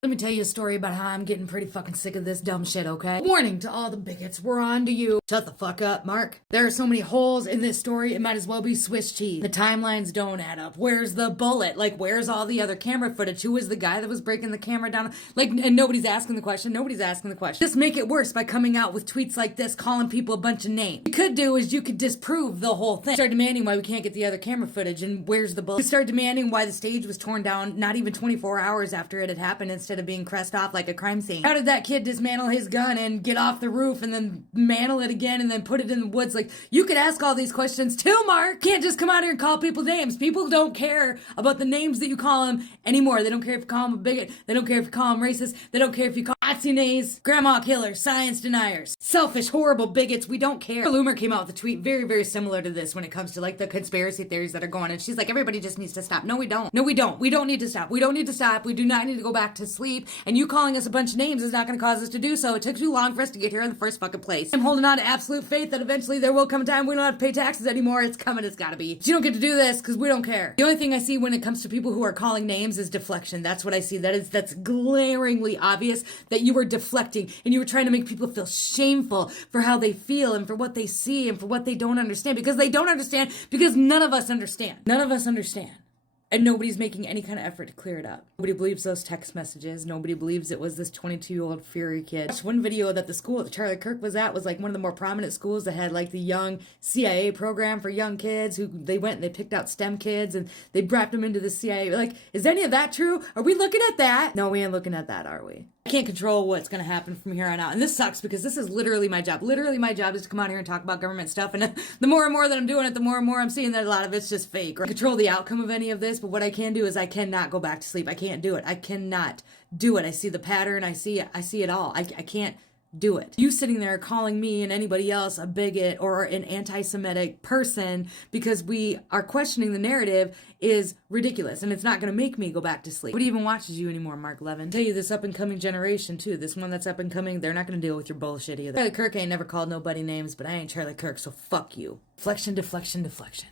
Let me tell you a story about how I'm getting pretty fucking sick of this dumb shit, okay? Warning to all the bigots, we're on to you. Shut the fuck up, Mark. There are so many holes in this story, it might as well be Swiss cheese. The timelines don't add up. Where's the bullet? Like, where's all the other camera footage? Who was the guy that was breaking the camera down? Like, and nobody's asking the question. Nobody's asking the question. Just make it worse by coming out with tweets like this, calling people a bunch of names. What you could do is you could disprove the whole thing. Start demanding why we can't get the other camera footage and where's the bullet. You start demanding why the stage was torn down not even 24 hours after it had happened instead of being crest off like a crime scene. How did that kid dismantle his gun and get off the roof and then mantle it again and then put it in the woods? Like, you could ask all these questions too, Mark. You can't just come out here and call people names. People don't care about the names that you call them anymore. They don't care if you call them a bigot. They don't care if you call them racist. They don't care if you call Nazi nays, grandma killers, science deniers, selfish, horrible bigots. We don't care. Loomer came out with a tweet very, very similar to this when it comes to like the conspiracy theories that are going on. And she's like, everybody just needs to stop. No, we don't. No, we don't. We don't need to stop. We don't need to stop. We do not need to go back to sleep. And you calling us a bunch of names is not going to cause us to do so. It took too long for us to get here in the first fucking place. I'm holding on to absolute faith that eventually there will come a time we don't have to pay taxes anymore. It's coming. It's got to be. But you don't get to do this because we don't care. The only thing I see when it comes to people who are calling names is deflection. That's what I see. That's glaringly obvious that you were deflecting and you were trying to make people feel shameful for how they feel and for what they see and for what they don't understand, because they don't understand, because none of us understand. None of us understand. And nobody's making any kind of effort to clear it up. Nobody believes those text messages. Nobody believes it was this 22-year-old Fury kid. I watched one video that the school that Charlie Kirk was at was like one of the more prominent schools that had like the young CIA program for young kids who they went and they picked out STEM kids and they brought them into the CIA. Like, is any of that true? Are we looking at that? No, we ain't looking at that, are we? I can't control what's going to happen from here on out. And this sucks because this is literally my job. Literally my job is to come out here and talk about government stuff. And the more and more that I'm doing it, the more and more I'm seeing that a lot of it's just fake. I can't control the outcome of any of this, but what I can do is I cannot go back to sleep. I can't do it. I cannot do it. I see the pattern. I see it all. I can't do it. You sitting there calling me and anybody else a bigot or an anti-Semitic person because we are questioning the narrative is ridiculous, and it's not going to make me go back to sleep. Nobody even watches you anymore, Mark Levin. I tell you, this up-and-coming generation, too, this one that's up-and-coming, they're not going to deal with your bullshit either. Charlie Kirk ain't never called nobody names, but I ain't Charlie Kirk, so fuck you. Deflection, deflection, deflection.